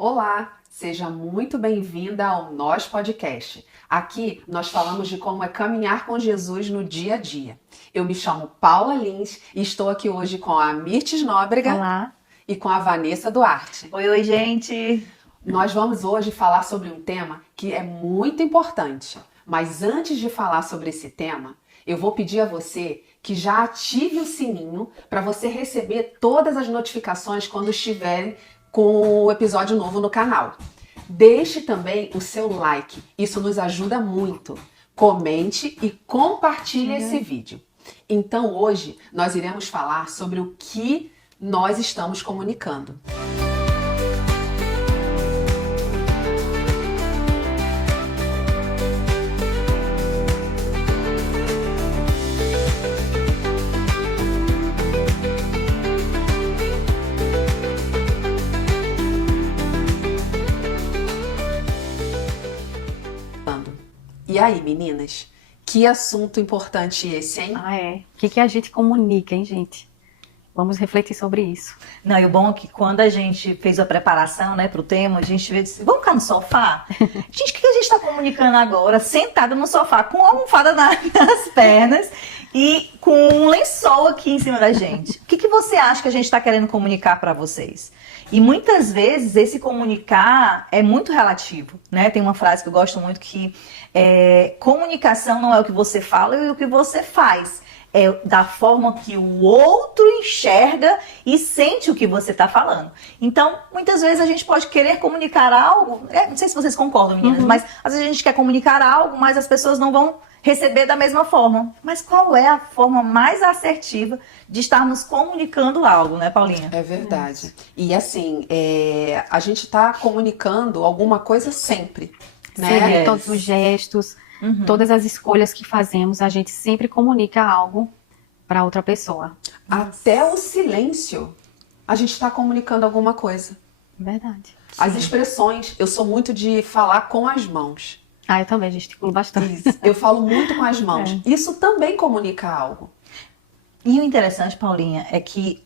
Olá, seja muito bem-vinda ao Nós Podcast. Aqui nós falamos de como é caminhar com Jesus no dia a dia. Eu me chamo Paula Lins e estou aqui hoje com a Mirtes Nóbrega. Olá. E com a Vanessa Duarte. Oi, gente! Nós vamos hoje falar sobre um tema que é muito importante. Mas antes de falar sobre esse tema, eu vou pedir a você que já ative o sininho para você receber todas as notificações quando estiverem com o episódio novo no canal. Deixe também o seu like, isso nos ajuda muito. Comente e compartilhe esse vídeo. Então hoje nós iremos falar sobre o que nós estamos comunicando. E aí, meninas? Que assunto importante esse, hein? O que a gente comunica, hein, gente? Vamos refletir sobre isso. Não, e o bom é que quando a gente fez a preparação, né, pro tema, a gente veio disse, vamos ficar no sofá? Gente, o que a gente está comunicando agora, sentada no sofá, com a almofada nas pernas e com um lençol aqui em cima da gente? O que você acha que a gente está querendo comunicar para vocês? E muitas vezes esse comunicar é muito relativo, né? Tem uma frase que eu gosto muito que comunicação não é o que você fala e o que você faz. É da forma que o outro enxerga e sente o que você está falando. Então, muitas vezes a gente pode querer comunicar algo, não sei se vocês concordam, meninas, mas às vezes a gente quer comunicar algo, mas as pessoas não vão receber da mesma forma. Mas qual é a forma mais assertiva de estarmos comunicando algo, né, Paulinha? É verdade. E assim, a gente está comunicando alguma coisa sempre, né? Sempre, todos os gestos, todas as escolhas que fazemos, a gente sempre comunica algo para outra pessoa. Até o silêncio, a gente está comunicando alguma coisa. Verdade. As expressões, eu sou muito de falar com as mãos. Eu também gesticulo bastante. Isso. Eu falo muito com as mãos. Isso também comunica algo. E o interessante, Paulinha, é que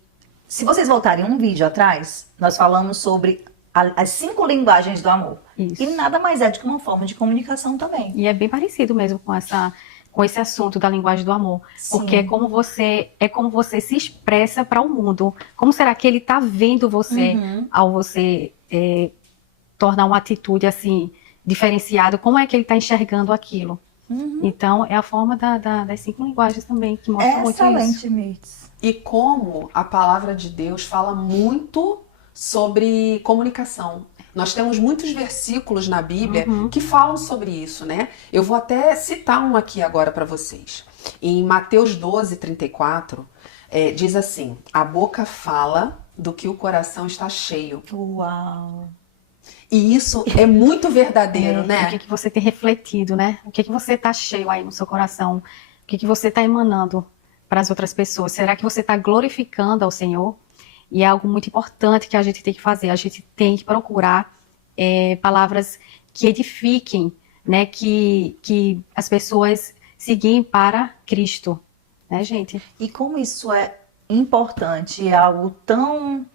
se vocês voltarem um vídeo atrás, nós falamos sobre as 5 linguagens do amor. Isso. E nada mais é do que uma forma de comunicação também. E é bem parecido mesmo com esse assunto da linguagem do amor. Sim. Porque é como você se expressa para o mundo. Como será que ele está vendo você ao você tornar uma atitude assim diferenciada? Como é que ele está enxergando aquilo? Então, é a forma das 5 linguagens também, que mostra muito isso. Excelente, Mirtes. E como a palavra de Deus fala muito sobre comunicação. Nós temos muitos versículos na Bíblia que falam sobre isso, né? Eu vou até citar um aqui agora para vocês. Em Mateus 12:34, diz assim: a boca fala do que o coração está cheio. Uau! E isso é muito verdadeiro, né? O que você tem refletido, né? O que você está cheio aí no seu coração? O que você está emanando para as outras pessoas? Será que você está glorificando ao Senhor? E é algo muito importante que a gente tem que fazer. A gente tem que procurar palavras que edifiquem, né? Que as pessoas seguem para Cristo, né, gente? E como isso é importante, é algo tão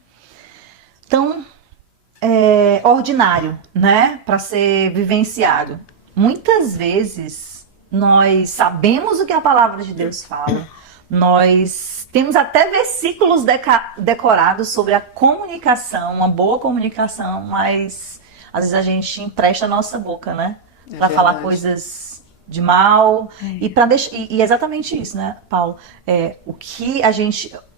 ordinário, né? Para ser vivenciado. Muitas vezes nós sabemos o que a palavra de Deus fala. Nós temos até versículos decorados sobre a comunicação, uma boa comunicação, mas às vezes a gente empresta a nossa boca, né? Para falar coisas de mal e para deixar. E é exatamente isso, né, Paulo? O que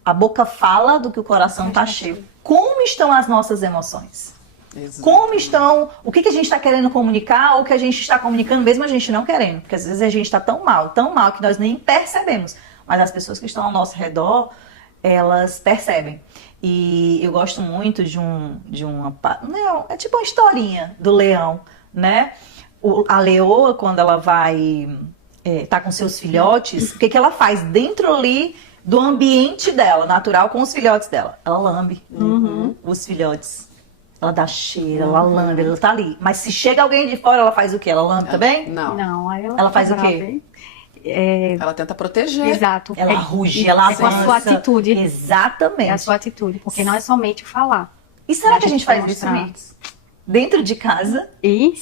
a boca fala do que o coração está cheio. Como estão as nossas emoções? Exatamente. Como estão, o que a gente está querendo comunicar ou o que a gente está comunicando mesmo a gente não querendo, porque às vezes a gente está tão mal que nós nem percebemos. Mas as pessoas que estão ao nosso redor, elas percebem. E eu gosto muito de uma... Não, é tipo uma historinha do leão, né? A leoa, quando ela vai tá com seus filhotes, o que ela faz? Dentro ali do ambiente dela, natural, com os filhotes dela. Ela lambe os filhotes. Ela dá cheiro, ela lambe, ela tá ali. Mas se chega alguém de fora, ela faz o quê? Ela lambe também? Não. Aí Ela faz o quê? Ela tenta proteger. Exato. Ela ruge, ela avança. É com a sua atitude. Exatamente. É a sua atitude, porque não é somente o falar. E será que a gente faz isso, mostrar. Mirtes? dentro de casa. E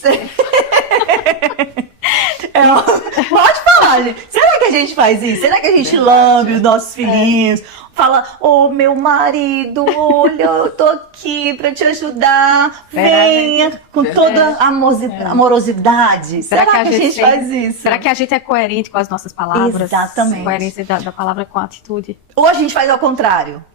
Pode falar, gente. Será que a gente faz isso? Será que a gente lambe os nossos filhinhos? Fala, ô meu marido, olha, eu tô aqui pra te ajudar. Venha com toda a amorosidade. Será que a gente faz isso? será que a gente é coerente com as nossas palavras? Exatamente. Coerência da palavra com a atitude. Ou a gente faz ao contrário?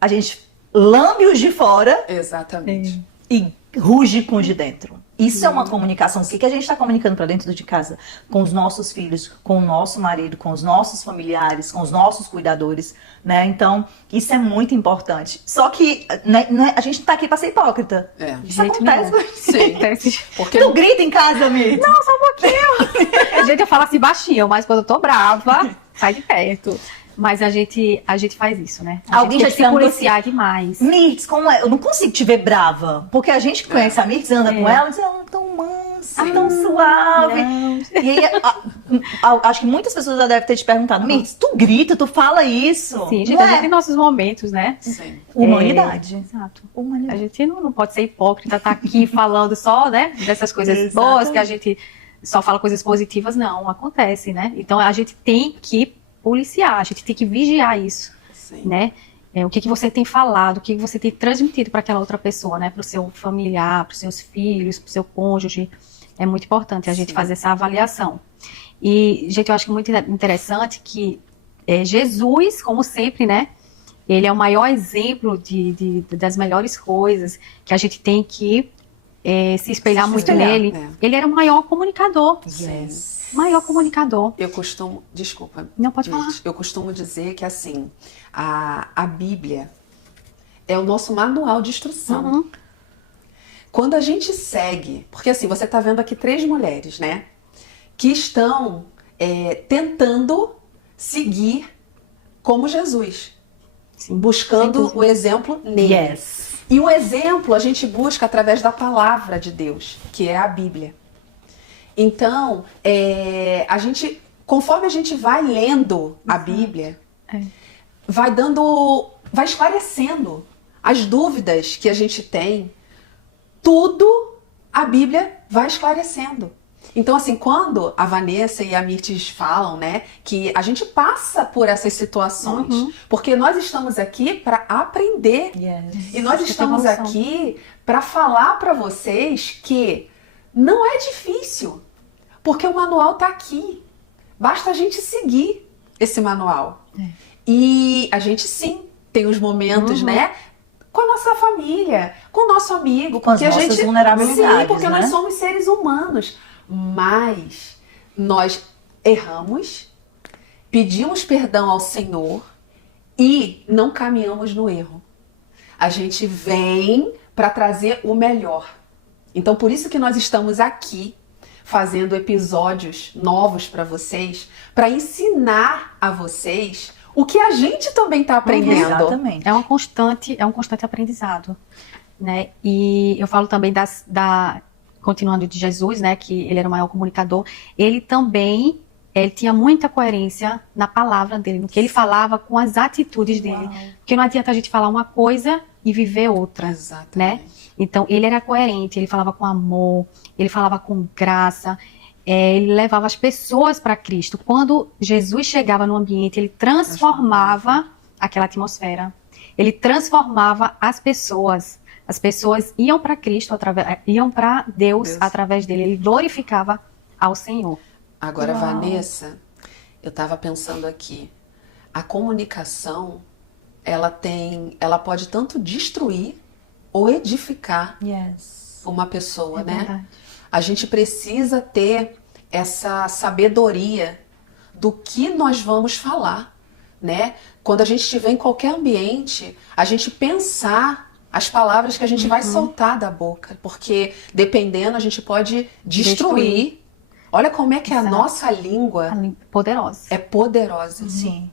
A gente lambe os de fora Exatamente. e ruge com os de dentro. Isso é uma comunicação. O que a gente está comunicando para dentro de casa? Com os nossos filhos, com o nosso marido, com os nossos familiares, com os nossos cuidadores, né? Então, isso é muito importante. Só que né, a gente não tá aqui para ser hipócrita. De Isso jeito acontece. nenhum. Sim. Porque Tu grita em casa, Mir? Não, só um pouquinho. Gente, eu falo assim baixinho, mas quando eu tô brava, sai de perto. Mas a gente faz isso, né? Alguém já tem te que se perguntou policiar demais. Mirtz, como é? Eu não consigo te ver brava. Porque a gente que conhece a Mirtz, anda com ela, diz, ela é tão mansa, tão suave. Não. E aí, acho que muitas pessoas já devem ter te perguntado, Mirtz, tu grita, tu fala isso. Sim, gente, não a gente é? tem nossos momentos, né? Sim. Humanidade. Exato. A Humanidade. gente não pode ser hipócrita, tá aqui falando só, né, dessas coisas boas, que a gente só fala coisas positivas, não, acontece, né? Então a gente tem que policiar, a gente tem que vigiar isso, Sim. né? O que você tem falado, o que você tem transmitido para aquela outra pessoa, né? Para o seu familiar, para os seus filhos, para o seu cônjuge. É muito importante a gente Sim. fazer essa avaliação. E, gente, eu acho muito interessante que Jesus, como sempre, né? Ele é o maior exemplo das melhores coisas que a gente tem que se espelhar muito nele. Ele era o maior comunicador. Yes. Maior comunicador. Eu costumo... Desculpa. Não, pode falar. Eu costumo dizer que, assim, a Bíblia é o nosso manual de instrução. Uhum. Quando a gente segue... Porque, assim, você tá vendo aqui 3 mulheres, né? Que estão tentando seguir como Jesus. Sim, Buscando sem o exemplo nele. Yes. E o exemplo a gente busca através da palavra de Deus, que é a Bíblia. Então, conforme a gente vai lendo a Bíblia, vai esclarecendo as dúvidas que a gente tem, tudo a Bíblia vai esclarecendo. Então, assim, quando a Vanessa e a Mirtz falam, né, que a gente passa por essas situações, porque nós estamos aqui para aprender. Yes. E nós estamos aqui para falar para vocês que não é difícil, porque o manual tá aqui. Basta a gente seguir esse manual. E a gente, sim, tem os momentos, né, com a nossa família, com o nosso amigo, Com as porque a nossas gente vulnerabilidades, sim, porque né? nós somos seres humanos, mas nós erramos, pedimos perdão ao Senhor e não caminhamos no erro. A gente vem para trazer o melhor. Então, por isso que nós estamos aqui fazendo episódios novos para vocês, para ensinar a vocês o que a gente também está aprendendo. Exatamente. É um constante aprendizado, né? E eu falo também continuando de Jesus, né? Que ele era o maior comunicador. Ele também tinha muita coerência na palavra dele, no que ele falava com as atitudes dele. Porque não adianta a gente falar uma coisa e viver outra, Exatamente. né? Então, ele era coerente, ele falava com amor, ele falava com graça, ele levava as pessoas para Cristo. Quando Jesus chegava no ambiente, ele transformava aquela atmosfera. Ele transformava as pessoas. As pessoas iam para Cristo, iam para Deus através dele. Ele glorificava ao Senhor. Agora, Vanessa, eu estava pensando aqui, a comunicação, ela pode tanto destruir ou edificar uma pessoa, né? Verdade. A gente precisa ter essa sabedoria do que nós vamos falar, né? Quando a gente estiver em qualquer ambiente, a gente pensar as palavras que a gente vai soltar da boca, porque dependendo a gente pode destruir. Olha como é que a nossa língua Poderosa. é poderosa. Sim.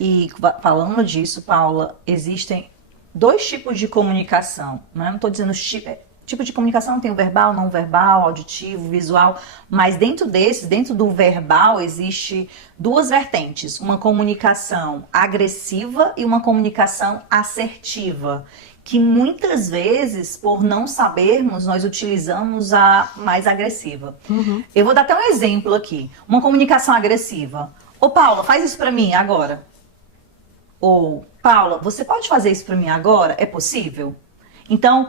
E falando disso, Paula, existem 2 tipos de comunicação, né? Não estou dizendo tipo de comunicação, tem o verbal, não verbal, auditivo, visual, mas dentro do verbal, existe 2 vertentes, uma comunicação agressiva e uma comunicação assertiva, que muitas vezes, por não sabermos, nós utilizamos a mais agressiva. Eu vou dar até um exemplo aqui. Uma comunicação agressiva. Ô, Paula, faz isso pra mim agora. Ou, Paula, você pode fazer isso pra mim agora? É possível? Então,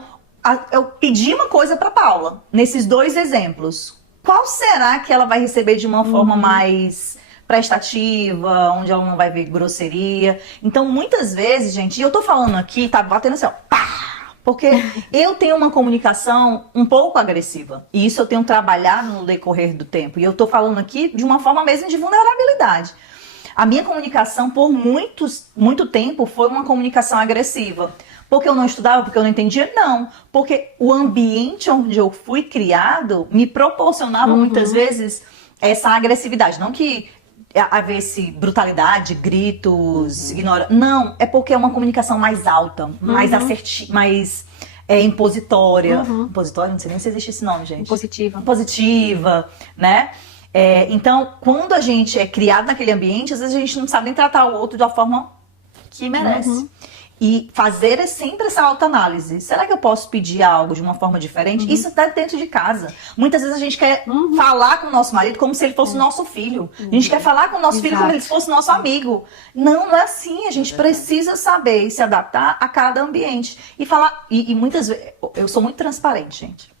eu pedi uma coisa pra Paula, nesses 2 exemplos. Qual será que ela vai receber de uma forma mais prestativa, onde ela não vai ver grosseria? Então, muitas vezes, gente, e eu tô falando aqui, tá batendo assim, ó, pá! Porque eu tenho uma comunicação um pouco agressiva. E isso eu tenho trabalhado no decorrer do tempo. E eu tô falando aqui de uma forma mesmo de vulnerabilidade. A minha comunicação, por muito tempo, foi uma comunicação agressiva. Porque eu não estudava, porque eu não entendia? Não. Porque o ambiente onde eu fui criado me proporcionava muitas vezes essa agressividade. Não que havesse brutalidade, gritos, ignora. Não, é porque é uma comunicação mais alta, mais assertiva, mais impositória. Impositória, não sei nem se existe esse nome, gente. Positiva, né? Então, quando a gente é criado naquele ambiente, às vezes a gente não sabe nem tratar o outro da forma que merece. E fazer sempre essa autoanálise. Será que eu posso pedir algo de uma forma diferente? Isso está dentro de casa. Muitas vezes a gente quer falar com o nosso marido como se ele fosse o nosso filho. A gente quer falar com o nosso filho como se ele fosse nosso amigo. Não, não é assim. A gente precisa saber se adaptar a cada ambiente. E falar... E muitas vezes... Eu sou muito transparente, gente.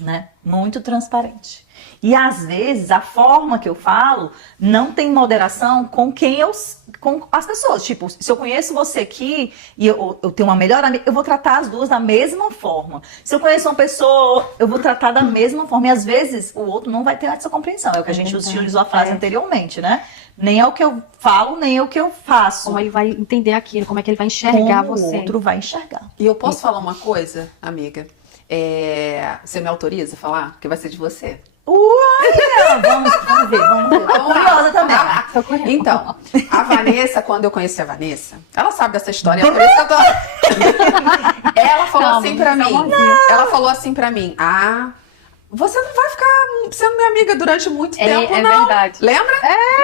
Né? Muito transparente. E às vezes a forma que eu falo não tem moderação com as pessoas. Tipo, se eu conheço você aqui e eu tenho uma melhor amiga, eu vou tratar as duas da mesma forma. Se eu conheço uma pessoa, eu vou tratar da mesma forma. E às vezes o outro não vai ter essa compreensão. É o que a gente utilizou a frase anteriormente, né? Nem é o que eu falo, nem é o que eu faço. Como ele vai entender aquilo, como é que ele vai enxergar como você. O outro vai enxergar. E eu posso falar uma coisa, amiga? Você me autoriza a falar? Porque vai ser de você. Uai! Vamos ver. Tô curiosa também. Então, a Vanessa, quando eu conheci a Vanessa, ela sabe dessa história. Por isso que eu tô... Ela falou assim pra mim. Ela falou assim pra mim. Você não vai ficar sendo minha amiga durante muito tempo, não. É verdade. Lembra?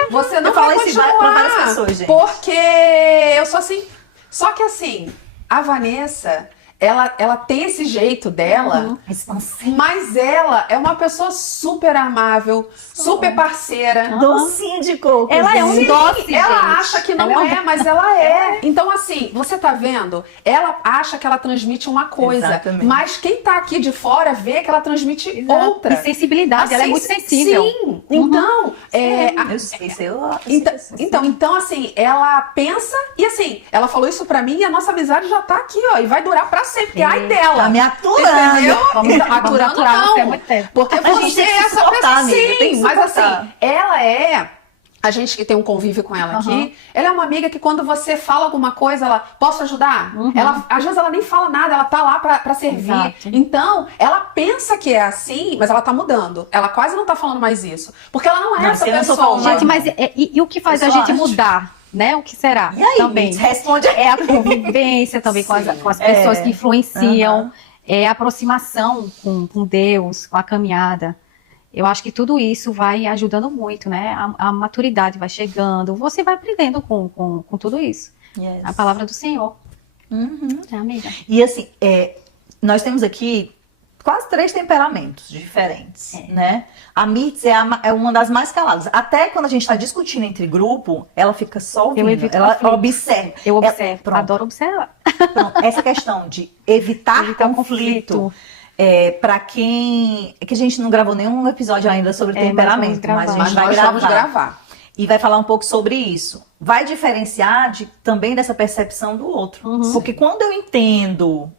Você não vai continuar. Pra várias pessoas, gente. Porque eu sou assim. Só que assim, a Vanessa... Ela tem esse jeito dela, mas ela é uma pessoa super amável, super parceira. Docinho de coco. Ela é um doce, ela gente. acha que não mas ela é. Então, assim, você tá vendo? Ela acha que ela transmite uma coisa, exatamente. Mas quem tá aqui de fora vê que ela transmite outra. E sensibilidade, assim, ela é muito sensível. Sim, então... Então, assim, ela pensa e assim, ela falou isso pra mim e a nossa amizade já tá aqui, ó, e vai durar pra sempre, porque ai dela. Tá me aturando. Entendeu? Então, aturando você não. é muito tempo. Porque a gente você tem que é essa suportar, pessoa, amiga, tem que sim, mas suportar. assim, ela é... A gente que tem um convívio com ela aqui, ela é uma amiga que quando você fala alguma coisa, ela, posso ajudar? Ela, às vezes ela nem fala nada, ela tá lá pra servir. Exato. Então, ela pensa que é assim, mas ela tá mudando. Ela quase não tá falando mais isso. Porque ela não é essa eu não tô pessoa. falando Gente, mas e o que faz a gente mudar? Né? O que será? E aí, também responde é a convivência também com as pessoas que influenciam, é a aproximação com Deus, com a caminhada. Eu acho que tudo isso vai ajudando muito, né? A maturidade vai chegando, você vai aprendendo com tudo isso. Yes. A palavra do Senhor. Amiga. E assim, nós temos aqui quase 3 temperamentos diferentes, né? A Mirtz é uma das mais caladas. Até quando a gente está discutindo entre grupo, ela fica só ouvindo. Ela observa. Eu observo. Adoro observar. Pronto, essa questão de evitar conflito. Pra quem... É que a gente não gravou nenhum episódio ainda sobre temperamento, mas a gente vai vamos gravar. E vai falar um pouco sobre isso. Vai diferenciar também dessa percepção do outro. Porque quando eu entendo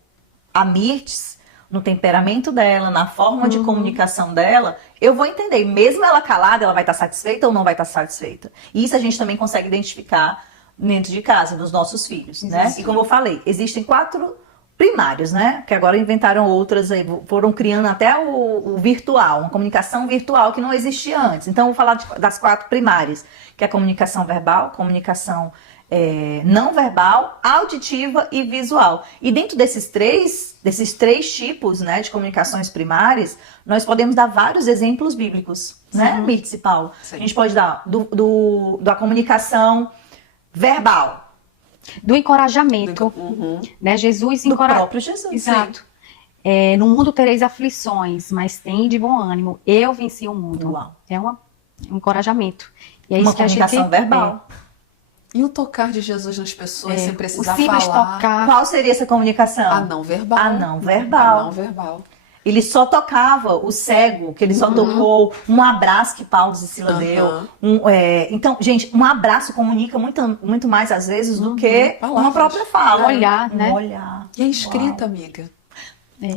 a Mirtz, no temperamento dela, na forma de comunicação dela, eu vou entender. Mesmo ela calada, ela vai estar satisfeita ou não vai estar satisfeita. E isso a gente também consegue identificar dentro de casa, dos nossos filhos, né? E como eu falei, existem 4 primários, né? Que agora inventaram outras, foram criando até o virtual, uma comunicação virtual que não existia antes. Então, eu vou falar das 4 primárias, que é a comunicação verbal, comunicação não verbal, auditiva e visual. E dentro desses três tipos, né, de comunicações primárias, nós podemos dar vários exemplos bíblicos, né, Mirtz e Paulo? A gente pode dar da comunicação verbal. do encorajamento, né? Jesus Do próprio Jesus. Exato. No mundo tereis aflições, mas tem de bom ânimo. Eu venci o mundo. Uau. É um encorajamento. E é Uma isso que a gente comunicação verbal. E o tocar de Jesus nas pessoas sem O precisar simples falar. tocar. Qual seria essa comunicação? A não verbal. A não verbal. A não verbal. Ele só tocava o cego, que ele só tocou, um abraço que Paulo e Sila deu. Então, gente, um abraço comunica muito mais às vezes do que uma Palavras. própria fala. Um olhar, né? Um olhar. E a escrita, amiga?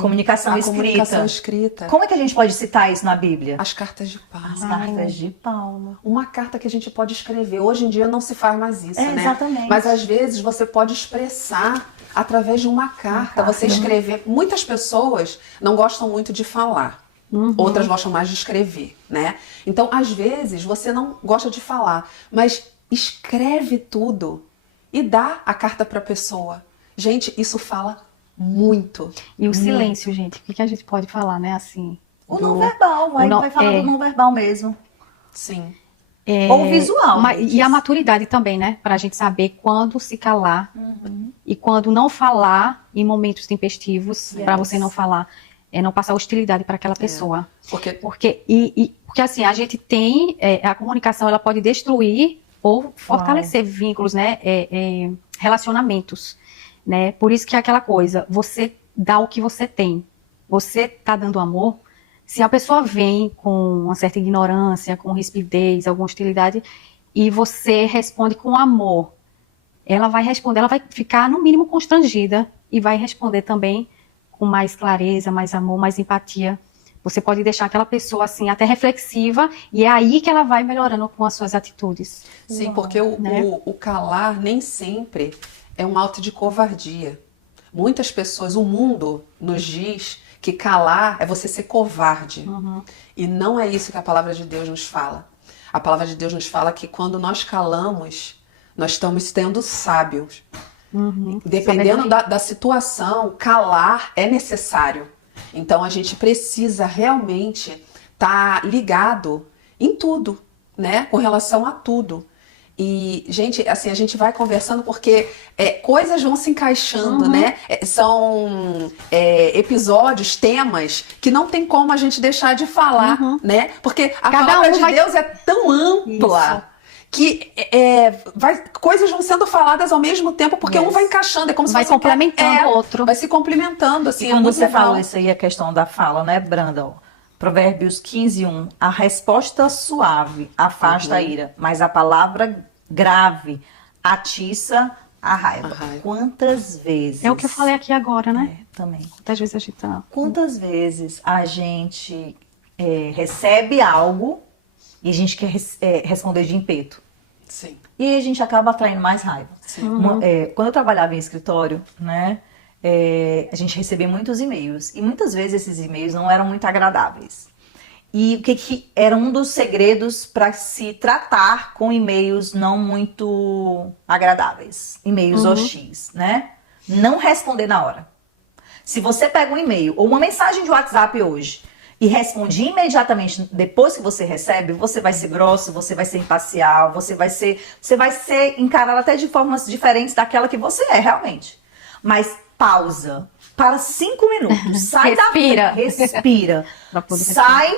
Comunicação A escrita. comunicação escrita. Como é que a gente pode citar isso na Bíblia? As cartas de Paulo. As cartas de Paulo. Uma carta que a gente pode escrever. Hoje em dia não se faz mais isso, né? Exatamente. Mas às vezes você pode expressar através de uma carta. Você escrever. Muitas pessoas não gostam muito de falar. Outras gostam mais de escrever, né? Então, às vezes, você não gosta de falar, mas escreve tudo e dá a carta para a pessoa. Gente, isso fala muito. E o silêncio, gente. O que a gente pode falar, né? Assim. O não verbal, vai falar do não verbal mesmo. Sim. Ou visual. E a maturidade também, né? Pra gente saber quando se calar e quando não falar em momentos tempestivos, pra você não falar, não passar hostilidade para aquela pessoa. Porque assim, a gente tem, a comunicação ela pode destruir ou fortalecer vínculos, né? Relacionamentos, né? Por isso que é aquela coisa, você dá o que você tem. Você tá dando amor. Se a pessoa vem com uma certa ignorância, com rispidez, alguma hostilidade, e você responde com amor, ela vai responder, ela vai ficar no mínimo constrangida e vai responder também com mais clareza, mais amor, mais empatia. Você pode deixar aquela pessoa assim até reflexiva e é aí que ela vai melhorando com as suas atitudes. Sim, porque o calar nem sempre é um ato de covardia. Muitas pessoas, o mundo nos diz que calar é você ser covarde. E não é isso que a palavra de Deus nos fala. A palavra de Deus nos fala que quando nós calamos, nós estamos sendo sábios. Dependendo da situação, calar é necessário. Então a gente precisa realmente estar ligado em tudo, né? Com relação a tudo. E, gente, assim, a gente vai conversando porque coisas vão se encaixando, né? São episódios, temas que não tem como a gente deixar de falar, né? Porque a palavra de Deus é tão ampla que coisas vão sendo faladas ao mesmo tempo porque um vai encaixando, é como se vai fosse complementando o outro. Vai se complementando, assim. E quando você falou isso aí, a questão da fala, né, Branda? Provérbios 15:1. A resposta suave afasta a ira, mas a palavra grave atiça a raiva. Quantas vezes... É o que eu falei aqui agora, né? Também. Quantas vezes a gente tá... Quantas vezes a gente recebe algo e a gente quer responder de impeto? Sim. E aí a gente acaba atraindo mais raiva. Quando eu trabalhava em escritório, né, a gente recebia muitos e-mails. E muitas vezes esses e-mails não eram muito agradáveis. E o que era um dos segredos para se tratar com e-mails não muito agradáveis? E-mails hostis, né? Não responder na hora. Se você pega um e-mail ou uma mensagem de WhatsApp hoje e responde imediatamente depois que você recebe, você vai ser grosso, você vai ser imparcial, você vai ser encarado até de formas diferentes daquela que você é realmente. Mas pausa, para 5 minutos, sai Respira. respira, sai,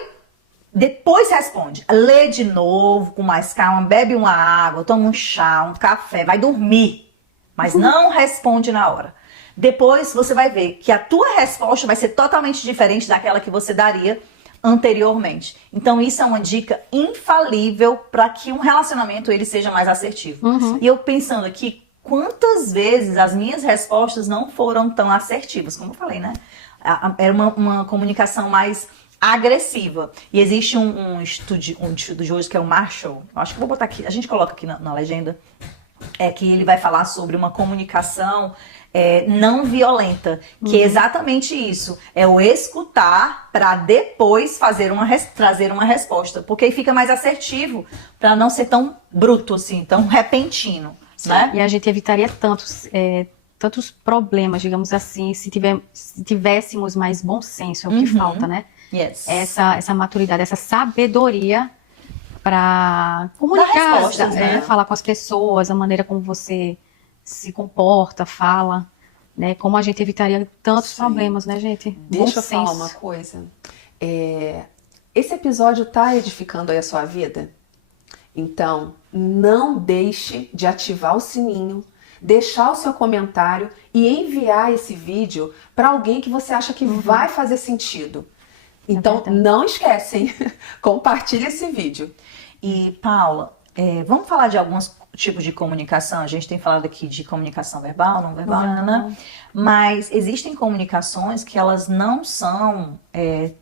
depois responde, lê de novo com mais calma, bebe uma água, toma um chá, um café, vai dormir, mas não responde na hora. Depois você vai ver que a tua resposta vai ser totalmente diferente daquela que você daria anteriormente. Então isso é uma dica infalível para que um relacionamento ele seja mais assertivo. E eu pensando aqui, quantas vezes as minhas respostas não foram tão assertivas, como eu falei, né? Era uma comunicação mais agressiva. E existe um estudioso que é o Marshall, acho que vou botar aqui, a gente coloca aqui na legenda, que ele vai falar sobre uma comunicação não violenta, que é exatamente isso, é o escutar para depois trazer uma resposta, porque aí fica mais assertivo, para não ser tão bruto assim, tão repentino, né? E a gente evitaria tantos problemas, digamos assim, se tivéssemos mais bom senso, é o que falta, né? Yes. Essa maturidade, essa sabedoria para comunicar, respostas, né? falar com as pessoas, a maneira como você se comporta, fala, né? Como a gente evitaria tantos problemas, né, gente? Deixa eu Bom falar senso. uma coisa. Esse episódio tá edificando aí a sua vida? Então, não deixe de ativar o sininho, deixar o seu comentário e enviar esse vídeo para alguém que você acha que vai fazer sentido. Então, verdade. não esquecem, compartilhe esse vídeo. E, Paula, vamos falar de alguns tipos de comunicação? A gente tem falado aqui de comunicação verbal, não verbal, né? Mas existem comunicações que elas não são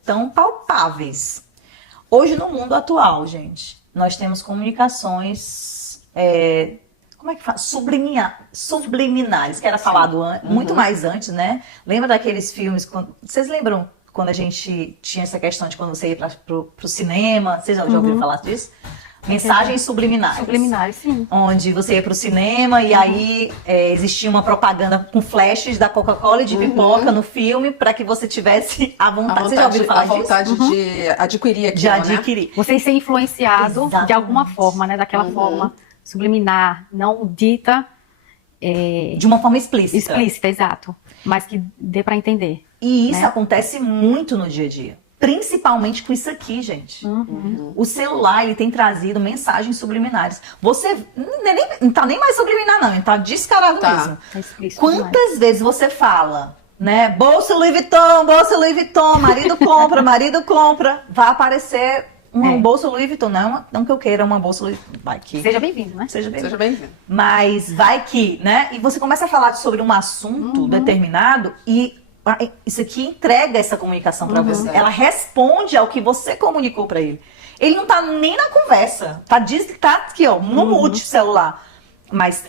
tão palpáveis. Hoje, no mundo atual, gente, nós temos comunicações, como é que fala? Subliminares, que era falado muito mais antes, né? Lembra daqueles filmes, vocês lembram quando a gente tinha essa questão de quando você ia pro cinema? Vocês já ouviram falar disso? Mensagens subliminares. Subliminares, sim. Onde você ia pro cinema e aí existia uma propaganda com flashes da Coca-Cola e de pipoca no filme para que você tivesse a vontade. Você já ouviu falar a vontade de adquirir aquilo, de né? adquirir. Você ser influenciado de Exatamente. alguma forma, né? Daquela forma subliminar, não dita, De uma forma explícita. explícita, exato. Mas que dê para entender. E isso né? acontece muito no dia a dia. Principalmente com isso aqui, gente. O celular, ele tem trazido mensagens subliminares. Você não tá nem mais subliminar, não. Ele tá descarado mesmo. Tá explícito demais. Quantas vezes você fala, né? Bolsa Louis Vuitton, marido compra. Vai aparecer uma bolsa Louis Vuitton. Não que eu queira uma bolsa Louis Vuitton. Vai que... Seja bem-vindo, né? Seja bem-vindo. Seja bem-vindo. Mas vai que, né? E você começa a falar sobre um assunto determinado e isso aqui entrega essa comunicação para você. Ela responde ao que você comunicou para ele. Ele não tá nem na conversa. Tá aqui, ó, no mute celular. Mas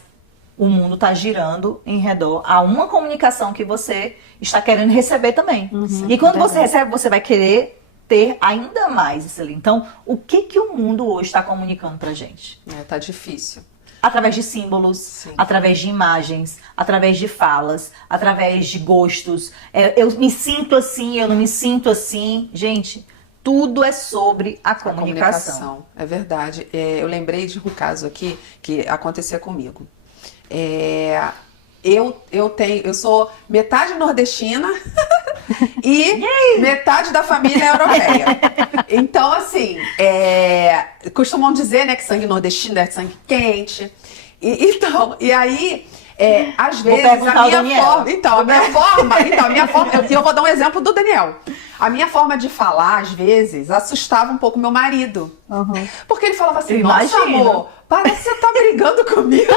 o mundo tá girando em redor a uma comunicação que você está querendo receber também. E quando você recebe, você vai querer ter ainda mais isso ali. Então, o que o mundo hoje está comunicando pra gente? Tá difícil. Através de símbolos, através de imagens, através de falas, através de gostos. Eu me sinto assim, eu não me sinto assim. Gente, tudo é sobre a comunicação. É verdade. Eu lembrei de um caso aqui que acontecia comigo. Eu sou metade nordestina e metade da família é europeia. Então, assim, costumam dizer, né, que sangue nordestino é sangue quente. E aí, às vezes, perguntar ao Daniel. a minha forma, eu vou dar um exemplo do Daniel. A minha forma de falar, às vezes, assustava um pouco meu marido. Porque ele falava assim, nossa, amor, parece que você tá brigando comigo.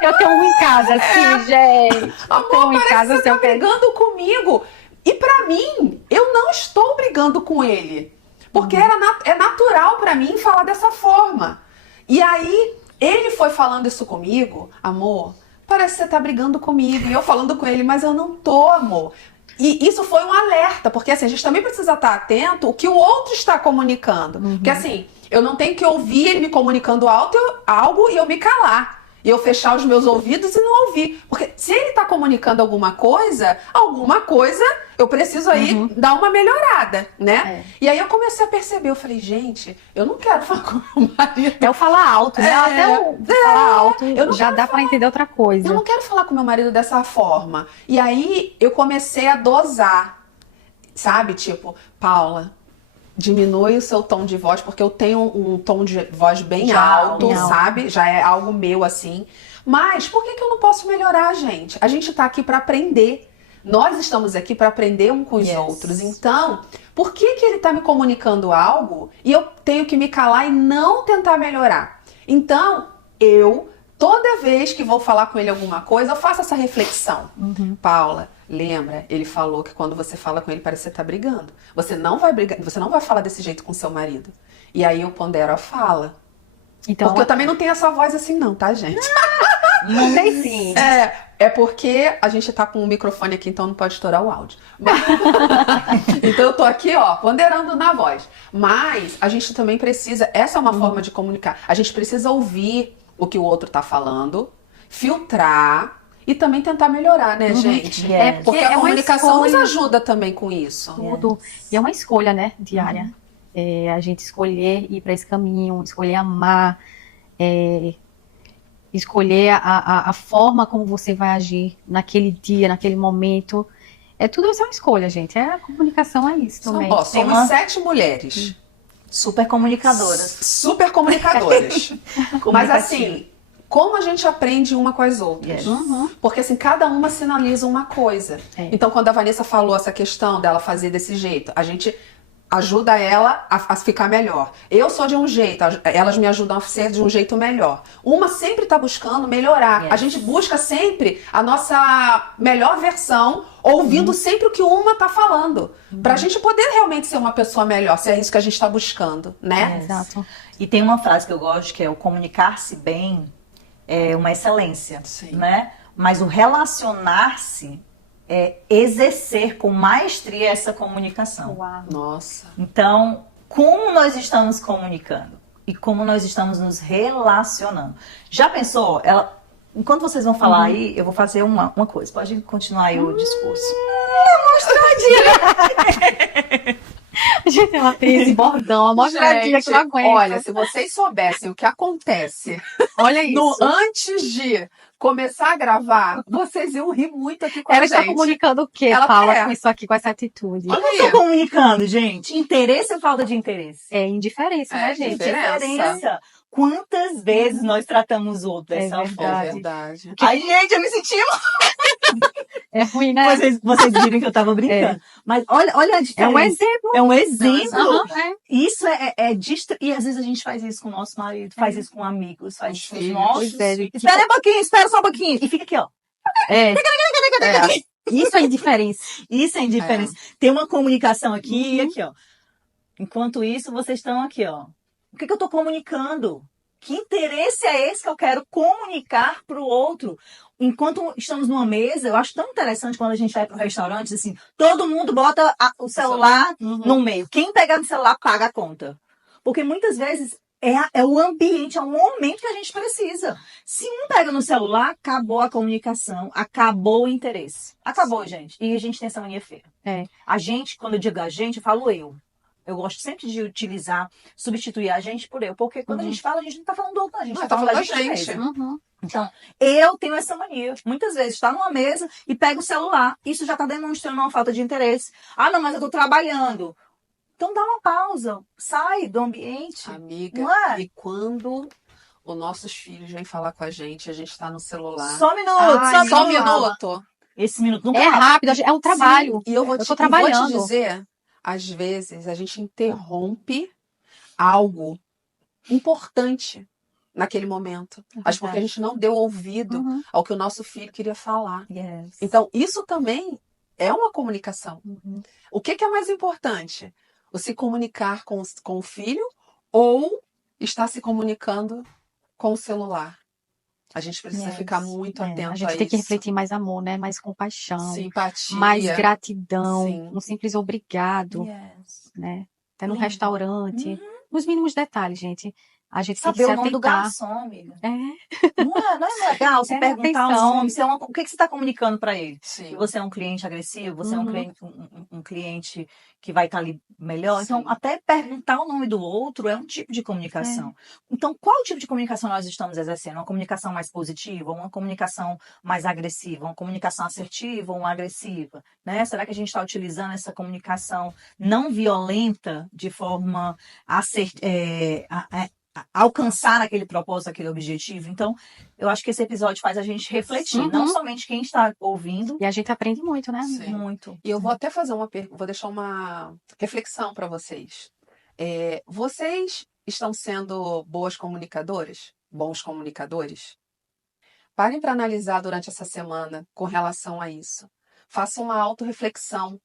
Eu tenho um em casa, assim, gente. Amor, parece que você tá brigando comigo. E pra mim, eu não estou brigando com ele. Porque é natural pra mim falar dessa forma. E aí, ele foi falando isso comigo. Amor, parece que você tá brigando comigo. E eu falando com ele, mas eu não tô, amor. E isso foi um alerta. Porque assim, a gente também precisa estar atento ao que o outro está comunicando. Porque assim, eu não tenho que ouvir ele me comunicando algo e eu me calar. E eu fechar os meus ouvidos e não ouvir. Porque se ele tá comunicando alguma coisa eu preciso aí dar uma melhorada, né? E aí eu comecei a perceber, eu falei, gente, eu não quero falar com meu marido. Até eu falar alto, né? Até eu falar alto já dá pra entender outra coisa. Eu não quero falar com meu marido dessa forma. E aí eu comecei a dosar, sabe? Tipo, Paula, diminui o seu tom de voz, porque eu tenho um tom de voz bem alto, sabe? Já é algo meu, assim. Mas por que eu não posso melhorar, gente? A gente tá aqui pra aprender. Nós estamos aqui pra aprender um com os outros. Então, por que ele tá me comunicando algo e eu tenho que me calar e não tentar melhorar? Então, toda vez que vou falar com ele alguma coisa, eu faço essa reflexão. Paula, lembra? Ele falou que quando você fala com ele, parece que você tá brigando. Você não vai brigar, você não vai falar desse jeito com seu marido. E aí eu pondero a fala. Então, porque eu também não tenho essa voz assim não, tá, gente? Não tem sim. É porque a gente tá com o microfone aqui, então não pode estourar o áudio. Então eu tô aqui, ó, ponderando na voz. Mas a gente também precisa, essa é uma forma de comunicar. A gente precisa ouvir o que o outro tá falando, filtrar e também tentar melhorar, né, gente? Porque a comunicação nos ajuda também com isso. Tudo. E é uma escolha, né, diária. A gente escolher ir para esse caminho, escolher amar. escolher a forma como você vai agir naquele dia, naquele momento. Tudo isso é uma escolha, gente. A comunicação é isso também. Ó, somos 7 mulheres. Super comunicadoras. Super comunicadoras. Mas assim, como a gente aprende uma com as outras? Yes. Porque assim, cada uma sinaliza uma coisa. Então, quando a Vanessa falou essa questão dela fazer desse jeito, a gente ajuda ela a ficar melhor. Eu sou de um jeito, elas me ajudam a ser de um jeito melhor. Uma sempre está buscando melhorar. Yes. A gente busca sempre a nossa melhor versão, ouvindo sempre o que uma está falando. Pra gente poder realmente ser uma pessoa melhor, se é isso que a gente está buscando, né? Exato. E tem uma frase que eu gosto, que é o comunicar-se bem é uma excelência, Sim. né? Mas o relacionar-se é exercer com maestria essa comunicação. Uau. Nossa. Então, como nós estamos comunicando e como nós estamos nos relacionando? Já pensou? Enquanto vocês vão falar aí, eu vou fazer uma coisa. Pode continuar aí o discurso. Gente, ela tem esse bordão, a mostradinha que eu não aguento. Olha, se vocês soubessem o que acontece Olha isso. antes de começar a gravar, vocês iam rir muito aqui com Ela a está gente. comunicando o quê, Ela Paula, quer. com isso aqui, com essa atitude? Olha Eu tô aí. comunicando, gente. Interesse ou falta de interesse? É indiferença, né, gente? Diferença. Quantas vezes nós tratamos o outro dessa É forma? verdade. É verdade. Ai, gente, eu me senti É ruim, né? Vocês viram que eu tava brincando. Mas olha a diferença. É um exemplo. É um exemplo. Aham, Isso e às vezes a gente faz isso com o nosso marido, faz isso com amigos, faz isso com os filhos. nossos. Pois é, gente. Espera um pouquinho, espera só um pouquinho. E fica aqui, ó. É. É. Isso é indiferença. Isso é indiferença. Tem uma comunicação aqui e aqui, ó. Enquanto isso, vocês estão aqui, ó. O que eu tô comunicando? Que interesse é esse que eu quero comunicar pro outro? Enquanto estamos numa mesa, eu acho tão interessante quando a gente vai pro restaurante, assim, todo mundo bota o celular no meio. Quem pegar no celular paga a conta. Porque muitas vezes é o ambiente, é o momento que a gente precisa. Se um pega no celular, acabou a comunicação, acabou o interesse. Acabou, gente. E a gente tem essa mania feia. A gente, quando eu digo a gente, eu falo eu. Eu gosto sempre de substituir a gente por eu. Porque quando a gente fala, a gente não tá falando do outro, a gente tá falando da gente mesmo. Então, eu tenho essa mania. Muitas vezes está numa mesa e pega o celular. Isso já está demonstrando uma falta de interesse. Ah, não, mas eu estou trabalhando. Então dá uma pausa. Sai do ambiente. Amiga, Não é? e quando os nossos filhos vêm falar com a gente está no celular. Só um minuto, Ai, só um minuto. minuto. Esse minuto nunca É acaba. rápido, é um trabalho. Sim, e eu tô vou trabalhando. te dizer, às vezes a gente interrompe algo importante naquele momento. Mas porque a gente não deu ouvido ao que o nosso filho queria falar. Yes. Então, isso também é uma comunicação. O que é mais importante? O se comunicar com o filho ou estar se comunicando com o celular? A gente precisa ficar muito atento a isso. A gente tem que refletir mais amor, né? Mais compaixão. Simpatia. Mais gratidão. Sim. Um simples obrigado. Yes. Né? Até no restaurante. Nos mínimos detalhes, gente. A gente tem que Saber se o nome do atentar. garçom, amiga. É. Não é legal você perguntar o atenção. nome. O que você está comunicando para ele? Sim. Que você é um cliente agressivo, você é um cliente que vai estar ali melhor. Sim. Então, até perguntar o nome do outro é um tipo de comunicação. Então, qual tipo de comunicação nós estamos exercendo? Uma comunicação mais positiva, uma comunicação mais agressiva, uma comunicação assertiva ou uma agressiva? Né? Será que a gente está utilizando essa comunicação não violenta de forma alcançar aquele propósito, aquele objetivo? Então, eu acho que esse episódio faz a gente refletir, não somente quem está ouvindo. E a gente aprende muito, né? Sim. Muito. E eu vou até fazer vou deixar uma reflexão para vocês. Vocês estão sendo boas comunicadoras? Bons comunicadores? Parem para analisar durante essa semana com relação a isso. Façam uma autorreflexão.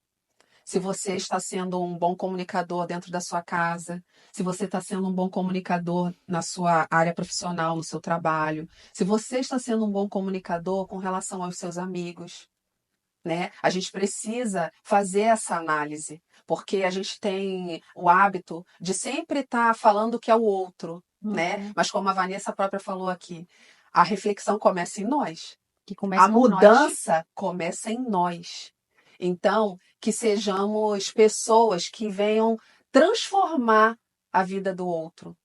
Se você está sendo um bom comunicador dentro da sua casa, se você está sendo um bom comunicador na sua área profissional, no seu trabalho, se você está sendo um bom comunicador com relação aos seus amigos, né? A gente precisa fazer essa análise, porque a gente tem o hábito de sempre estar falando que é o outro, né? Mas como a Vanessa própria falou aqui, a reflexão começa em nós. A mudança começa em nós. Então, que sejamos pessoas que venham transformar a vida do outro.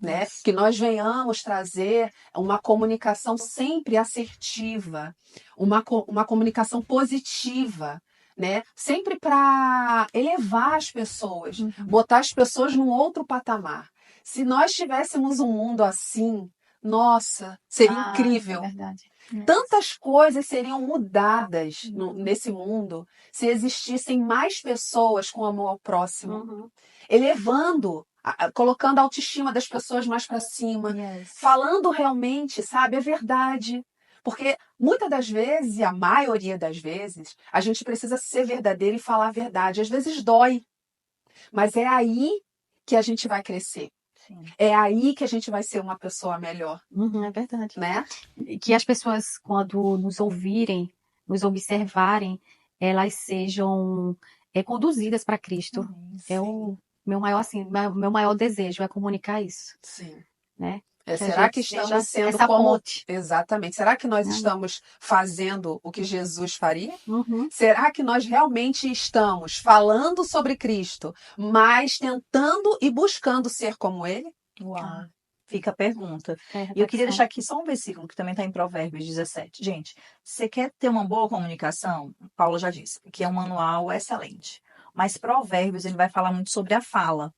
né? Que nós venhamos trazer uma comunicação sempre assertiva, uma comunicação positiva, né? Sempre para elevar as pessoas, botar as pessoas num outro patamar. Se nós tivéssemos um mundo assim, nossa, seria incrível. É verdade. Tantas coisas seriam mudadas nesse mundo se existissem mais pessoas com amor ao próximo, elevando, colocando a autoestima das pessoas mais para cima, falando realmente, sabe, a verdade. Porque muitas das vezes, e a maioria das vezes, a gente precisa ser verdadeiro e falar a verdade. Às vezes dói, mas é aí que a gente vai crescer. Sim. É aí que a gente vai ser uma pessoa melhor, É verdade. né? Que as pessoas, quando nos ouvirem, nos observarem, elas sejam conduzidas para Cristo. É o meu maior, assim, meu maior desejo é comunicar isso, Sim. né? Será que estamos sendo essa como... ponte. Exatamente. Será que nós estamos fazendo o que Jesus faria? Uhum. Será que nós realmente estamos falando sobre Cristo, mas tentando e buscando ser como Ele? Uau. Fica a pergunta. É, E eu queria deixar aqui só um versículo que também está em Provérbios 17. Gente, você quer ter uma boa comunicação? Paulo já disse, que é um manual excelente. Mas Provérbios, ele vai falar muito sobre a fala,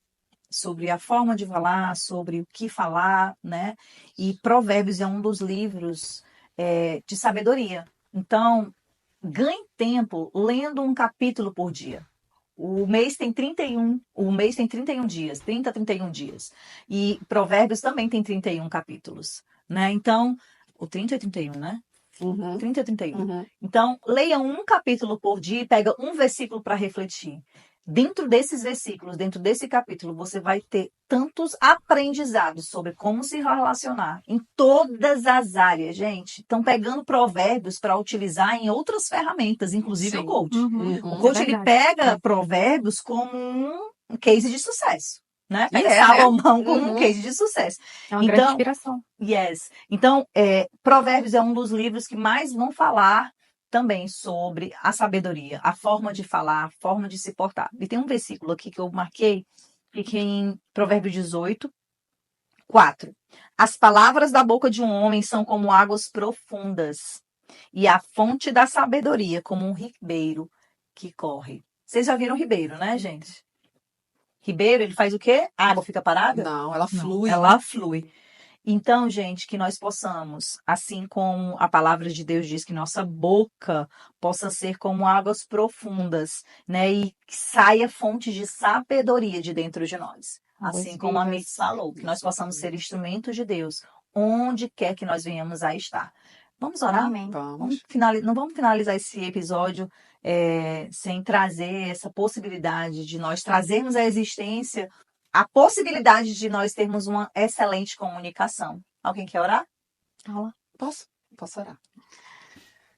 sobre a forma de falar, sobre o que falar, né? E Provérbios é um dos livros de sabedoria. Então, ganhe tempo lendo um capítulo por dia. O mês tem 31 dias, 30 a 31 dias. E Provérbios também tem 31 capítulos, né? Então, o 30 é 31, né? 30 a 31. Então, leia um capítulo por dia e pega um versículo para refletir. Dentro desses versículos, dentro desse capítulo, você vai ter tantos aprendizados sobre como se relacionar em todas as áreas, gente. Estão pegando provérbios para utilizar em outras ferramentas, inclusive o coach. O coach, ele pega provérbios como um case de sucesso, né? Pega Salomão como um case de sucesso. É uma grande inspiração. Então, Provérbios é um dos livros que mais vão falar também sobre a sabedoria, a forma de falar, a forma de se portar. E tem um versículo aqui que eu marquei, fica em Provérbios 18, 4. As palavras da boca de um homem são como águas profundas, e a fonte da sabedoria como um ribeiro que corre. Vocês já viram ribeiro, né, gente? Ribeiro, ele faz o quê? A água fica parada? Não, ela flui. Ela flui. Então, gente, que nós possamos, assim como a palavra de Deus diz que nossa boca possa ser como águas profundas, né? E que saia fonte de sabedoria de dentro de nós. Assim como a Mitz falou, que nós possamos ser instrumentos de Deus, onde quer que nós venhamos a estar. Vamos orar? Amém. Não vamos finalizar esse episódio sem trazer essa possibilidade de nós trazermos à existência a possibilidade de nós termos uma excelente comunicação. Alguém quer orar? Posso orar.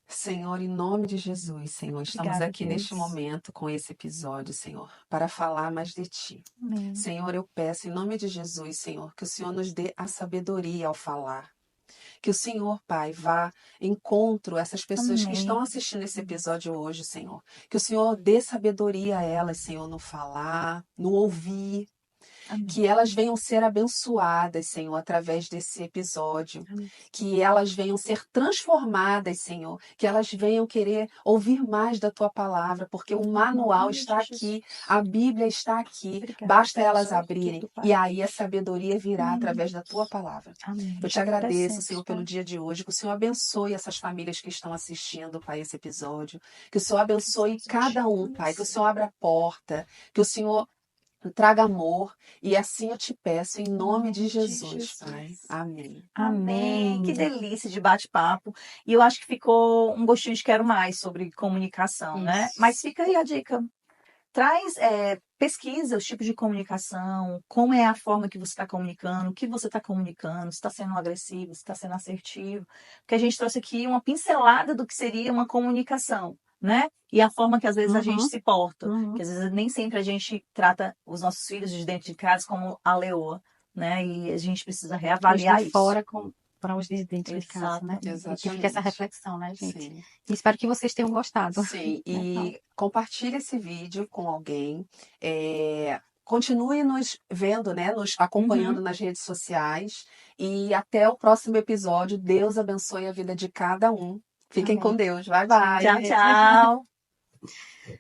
Senhor, em nome de Jesus, Senhor, estamos aqui neste momento com esse episódio, Senhor, para falar mais de Ti. Amém. Senhor, eu peço em nome de Jesus, Senhor, que o Senhor nos dê a sabedoria ao falar. Que o Senhor, Pai, vá encontro essas pessoas que estão assistindo esse episódio hoje, Senhor. Que o Senhor dê sabedoria a elas, Senhor, no falar, no ouvir. Amém. Que elas venham ser abençoadas, Senhor, através desse episódio. Amém. Que elas venham ser transformadas, Senhor. Que elas venham querer ouvir mais da Tua palavra, porque o manual está aqui, a Bíblia está aqui. Obrigada. Basta elas abrirem e aí a sabedoria virá através da Tua palavra. Amém. Eu te agradeço, Senhor, pelo dia de hoje. Que o Senhor abençoe essas famílias que estão assistindo, Pai, esse episódio. Que o Senhor abençoe cada um, Pai. Que o Senhor abra a porta. Que o Senhor traga amor, e assim eu te peço em nome de Jesus, Pai. Amém. Amém. Que delícia de bate-papo. E eu acho que ficou um gostinho de quero mais sobre comunicação, né? Mas fica aí a dica. Traz, pesquisa os tipos de comunicação, como é a forma que você está comunicando, o que você está comunicando, se está sendo agressivo, se está sendo assertivo. Porque a gente trouxe aqui uma pincelada do que seria uma comunicação, né? E a forma que às vezes a gente se porta. Que às vezes nem sempre a gente trata os nossos filhos de dentro de casa como a leoa, né? E a gente precisa reavaliar de isso. Fora para os de dentro de casa, né? Exatamente. E que fica essa reflexão, né, gente? Sim. E espero que vocês tenham gostado. Sim, e compartilhe esse vídeo com alguém. Continue nos vendo, né? Nos acompanhando nas redes sociais. E até o próximo episódio. Deus abençoe a vida de cada um. Fiquem Amém. com Deus. Bye, bye. Tchau, tchau.